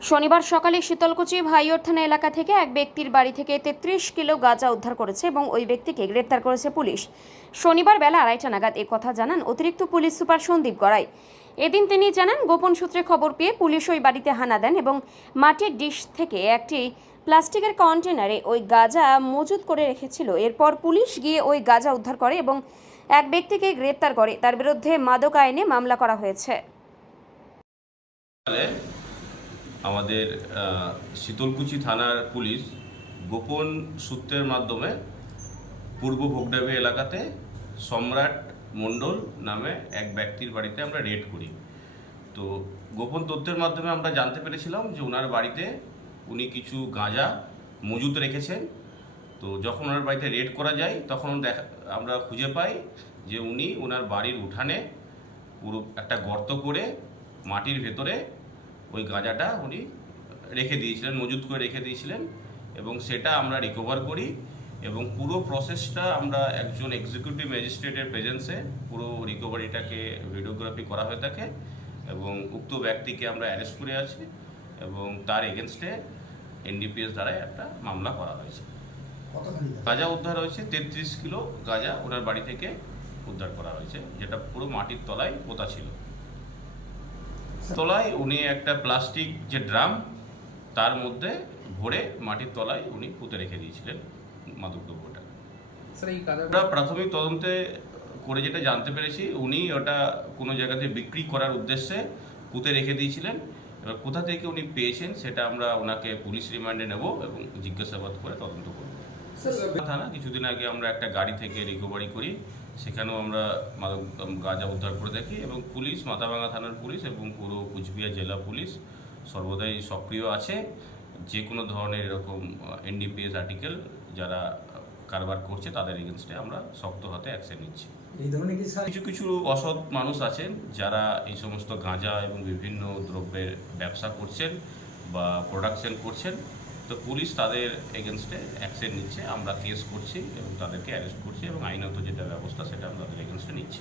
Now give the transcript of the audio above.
শনিবার সকালে শীতলকুচি ভাইয়র থানা এলাকা থেকে এক ব্যক্তির বাড়ি থেকে তেত্রিশ কিলো গাঁজা উদ্ধার করেছে এবং ওই ব্যক্তিকে গ্রেপ্তার করেছে পুলিশ। শনিবার বেলা আড়াইটা নাগাদ কথা জানান অতিরিক্ত পুলিশ সুপার সন্দীপ গড়াই। এদিন তিনি জানান, গোপন সূত্রে খবর পেয়ে পুলিশ ওই বাড়িতে হানা দেন এবং মাটির ডিশ থেকে একটি প্লাস্টিকের কন্টেনারে ওই গাঁজা মজুত করে রেখেছিল। এরপর পুলিশ গিয়ে ওই গাঁজা উদ্ধার করে এবং এক ব্যক্তিকে গ্রেপ্তার করে। তার বিরুদ্ধে মাদক আইনে মামলা করা হয়েছে। আমাদের শীতলকুচি থানার পুলিশ গোপন সূত্রের মাধ্যমে পূর্ব ভোগডাবি এলাকাতে সম্রাট মণ্ডল নামে এক ব্যক্তির বাড়িতে আমরা রেড করি। তো গোপন তথ্যের মাধ্যমে আমরা জানতে পেরেছিলাম যে ওনার বাড়িতে উনি কিছু গাঁজা মজুত রেখেছেন। তো যখন ওনার বাড়িতে রেড করা যায়, তখন দেখা, আমরা খুঁজে পাই যে উনি ওনার বাড়ির উঠানে পুরো একটা গর্ত করে মাটির ভেতরে ওই গাঁজাটা উনি রেখে দিয়েছিলেন মজুত করে রেখে দিয়েছিলেন এবং সেটা আমরা রিকভার করি এবং পুরো প্রসেসটা আমরা একজন এক্সিকিউটিভ ম্যাজিস্ট্রেটের প্রেজেন্সে পুরো রিকভারিটাকে ভিডিওগ্রাফি করা হয়ে থাকে এবং উক্ত ব্যক্তিকে আমরা অ্যারেস্ট করে আছি এবং তার এগেনস্টে এনডিপিএস দ্বারা একটা মামলা করা হয়েছে। গাঁজা উদ্ধার হয়েছে তেত্রিশ কিলো গাঁজা ওনার বাড়ি থেকে উদ্ধার করা হয়েছে যেটা পুরো মাটির তলায় পোতা ছিল। তলায় উনি একটা প্লাস্টিক যে ড্রাম তার মধ্যে ভরে মাটির তলায় উনি পুঁতে রেখে দিয়েছিলেন মাদকদ্রব্যটা। আমরা প্রাথমিক তদন্তে করে যেটা জানতে পেরেছি উনি ওটা কোনো জায়গাতে বিক্রি করার উদ্দেশ্যে পুঁতে রেখে দিয়েছিলেন। এবার কোথা থেকে উনি পেয়েছেন সেটা আমরা ওনাকে পুলিশ রিমান্ডে নেব এবং জিজ্ঞাসাবাদ করে তদন্ত করব। থানা কিছুদিন আগে আমরা একটা গাড়ি থেকে রিকভারি করি। সেখানেও আমরা মাদক গাঁজা উদ্ধার করে দেখি এবং পুলিশ মাথাভাঙা থানার পুলিশ এবং পুরো কুচবিহার জেলা পুলিশ সর্বদাই সক্রিয় আছে। যে কোনো ধরনের এরকম এনডিপিএস আর্টিকেল যারা কারবার করছে তাদের এগেনস্টে আমরা শক্ত হাতে অ্যাকশন নিচ্ছি। এই ধরনের কিছু কিছু অসৎ মানুষ আছেন যারা এই সমস্ত গাঁজা এবং বিভিন্ন দ্রব্যের ব্যবসা করছেন বা প্রোডাকশন করছেন। তো পুলিশ তাদের এগেনস্টে অ্যাকশন নিচ্ছে। আমরা কেস করছি এবং তাদেরকে অ্যারেস্ট করছি এবং আইনত যেটা ব্যবস্থা সেটা আমরা তাদের এগেনস্টে নিচ্ছি।